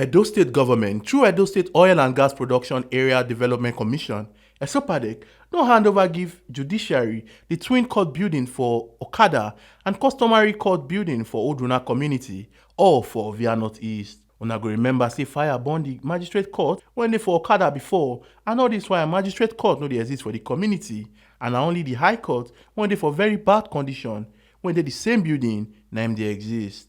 Edo State government, through Edo State Oil and Gas Production Area Development Commission, ESOPADEC, don't hand over give Judiciary the twin court building for Okada and customary court building for Oduna community, all for Ovia Northeast. Una go remember say fire burn the magistrate court when they for Okada before, and all this why a magistrate court no dey exist for the community, and only the high court when they for very bad condition, when they the same building, name they exist.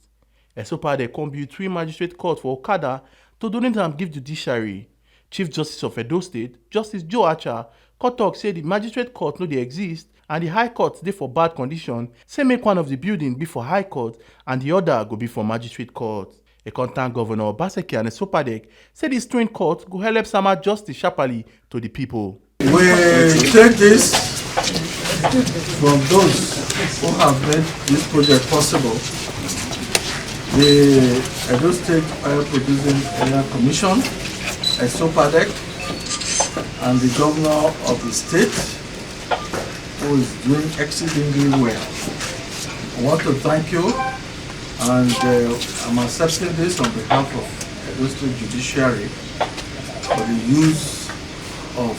ESOPADEC come build 3 magistrate court for Okada to donate and give Judiciary. Chief Justice of Edo State, Justice Joe Acha, court talk say the magistrate court no dey exist and the high court dey for bad condition, say make one of the building be for high court and the other go be for magistrate court. A contact Governor Obaseki and ESOPADEC say this twin court go help sama justice sharply to the people. We take this from those who have made this project possible. The Edo State Oil Producing Area Commission, ESOPADEC, and the governor of the state, who is doing exceedingly well. I want to thank you, and I'm accepting this on behalf of Edo State Judiciary for the use of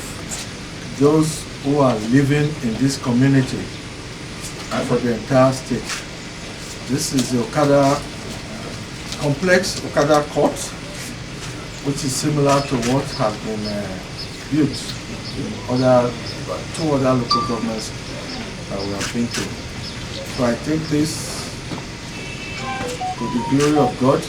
those who are living in this community and for the entire state. This is the Okada complex, Okada Court, which is similar to what has been built in 2 other local governments that we have been to. So I take this to the glory of God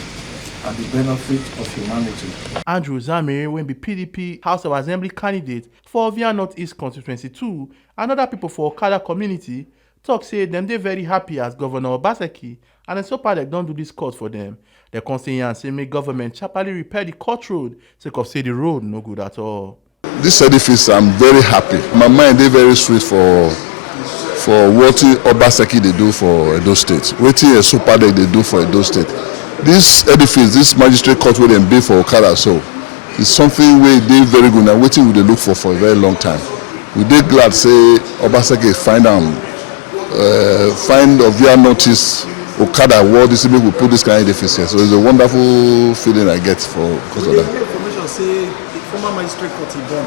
and the benefit of humanity. Andrew Zamiri will be PDP House of Assembly candidate for Ovia Northeast Constituency 2, and other people for Okada community talk say them they very happy as Governor Obaseki and ESOPADEC don't do this court for them. They constantly and say make government sharply repair the court road, sake of say the road no good at all. This edifice, I'm very happy. My mind is very sweet for what Obaseki they do for Edo State, what ESOPADEC they do for Edo State. This edifice, this magistrate court will then be for Okada, so it's something we did very good and waiting we look for a very long time. We did glad say Obaseki find Ovia Northeast Okada where this people will put this kind of edifice here. So it's a wonderful feeling I get because of that. The information say the former magistrate court he born.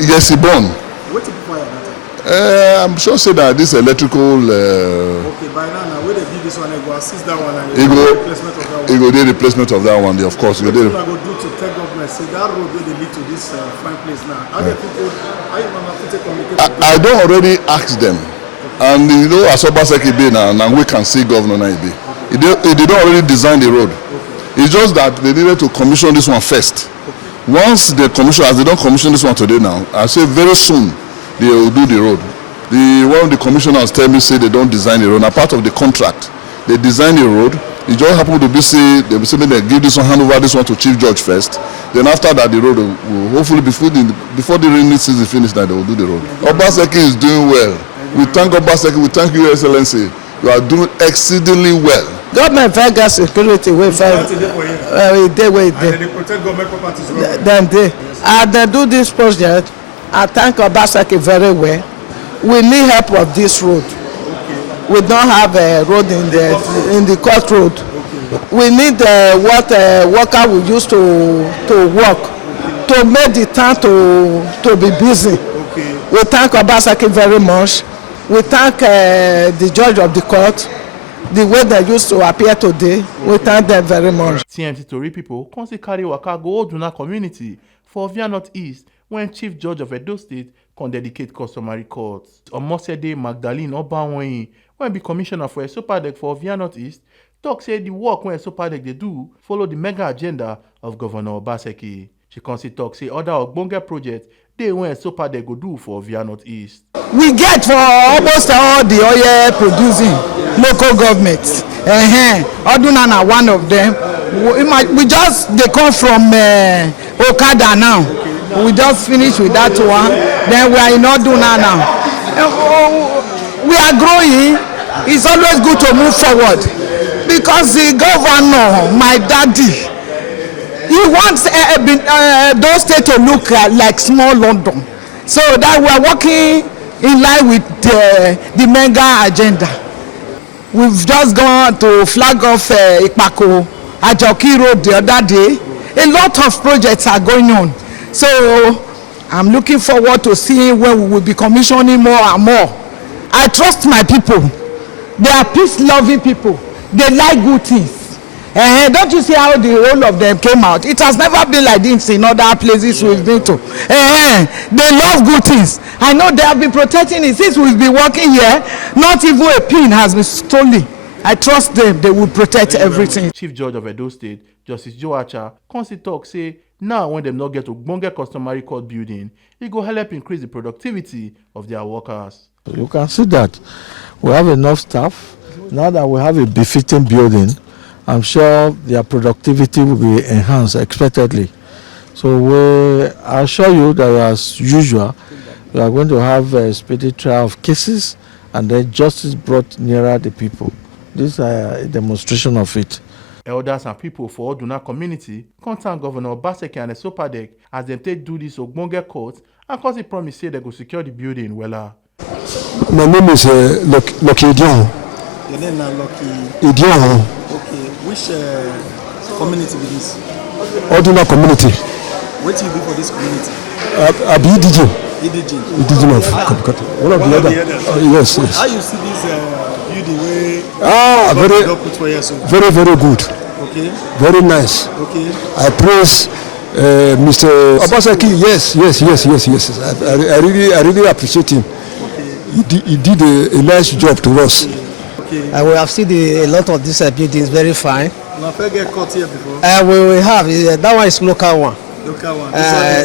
Yes, he born. What did people at that time? I'm sure say that this electrical. Okay, by now where they do this one, they go assist that one and replacement of that one. He go do replacement of that one, of course. What do I go do to tell government say that road where they lead to this fine place now? How do people? How you gonna communicate? I don't already ask them. And you know, as Obaseki be now, and we can see Governor Naibi. He did not already design the road. It's just that they needed to commission this one first. Once they commission, as they don't commission this one today now, I say very soon they will do the road. One of the commissioners tell me say they don't design the road. Now part of the contract, they design the road. It just happened to be say they give this one, hand over this one to Chief Judge first. Then after that, the road will hopefully before the rainy season finish, that they will do the road. Obaseki is doing well. We thank Obaseki, we thank you, Excellency. You are doing exceedingly well. Government very got security we very they protect government properties. Then they do this project. I thank Obaseki very well. We need help of this road. We don't have a road in the court road. We need what worker we use to work to make the town to be busy. We thank Obaseki very much. We thank the judge of the court, the way they used to appear today. We thank them very much. TMT Tori people come see carry waka go Oduna community for Ovia Northeast when Chief Judge of Edo State can dedicate customary courts. On Mosede Magdalene Obanwoyin, when be commissioner for ESOPADEC for Ovia Northeast, talk say the work when ESOPADEC they do follow the mega agenda of Governor Obaseki. She can see talk say other ogbonge projects they when ESOPADEC go do for Ovia Northeast. We get for almost all the oil producing local governments. Oduna na one of them. We just they come from Okada now. We just finished with that one. Then we are in Oduna now. We are growing. It's always good to move forward because the governor, my daddy, he wants those states to look like small London. So that we are working in line with the mega agenda. We've just gone to flag off Ipako Ajoki Road the other day. A lot of projects are going on. So I'm looking forward to seeing when we will be commissioning more and more. I trust my people. They are peace-loving people. They like good things. Don't you see how the whole of them came out? It has never been like this in other places we've been to. They love good things. I know they have been protecting it since we've been working here. Not even a pin has been stolen. I trust them. They will protect everything. Chief Judge of Edo State, Justice Joe Acha, Consi talk say now when them not get to Ogbonge customary court building, it go help increase the productivity of their workers. You can see that we have enough staff. Now that we have a befitting building, I'm sure their productivity will be enhanced expectedly. So we assure you that as usual, we are going to have a speedy trial of cases and then justice brought nearer the people. This is a demonstration of it. Elders and people for Oduna community contact Governor Obaseki and Esopadek as them take do this Ogbonge court and cause the promise say they go secure the building well. My name is Lucky Idion. Your name is Lucky Idion. Okay, which community be this? Oduna community. What do you do for this community? I be EDG. EDG. EDG of Konkati. One of the other. Yes, yes. How you see this building where Very good. Okay. Very nice. Okay. I praise Mr. Obaseki. Yes. I really appreciate him. Okay. He did a nice job to us. Okay. We have seen a lot of these buildings, very fine. Have get caught here before? We have. That one is local one. Local one.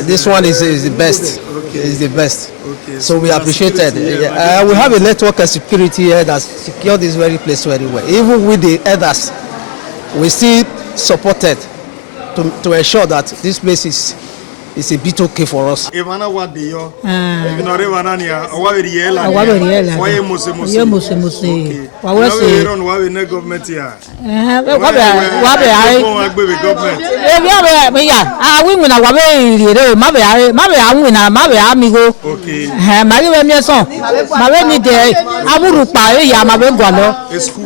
This one is the best. Okay. Is the best. Okay. So we appreciate it. We have a network of security here that secure this very place very well. Even with the others, we still supported to ensure that this place is a bit okay for us. Ivana wadiyo. Ignore Ivana niya. Awawiriela. Waye mose. Ye mose. Okay. Wawese. Wawe ne government ya. Wabe ai. Government. Wabe ya. Awi na wabe ire. Mabe awi na mabe amigo. Okay. Mari we mieso. Mabe ni de aburupa ya mabe gwalo. School.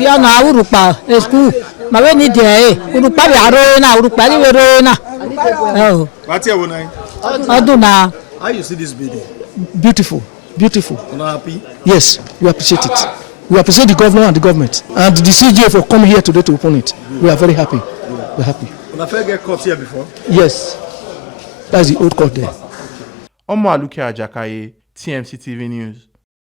Ya na aburupa school. Mabe ni de urupa ya ro na urupa ni we ro na. Oh. What you want? Oduna. How you see this building? Beautiful. You're not happy? Yes, we appreciate it. We appreciate the governor and the government and the CJ for coming here today to open it. We are very happy. We're happy. Have get caught here before? Yes, that's the old court there. Omo Aluke Ajakaye, TMC TV News.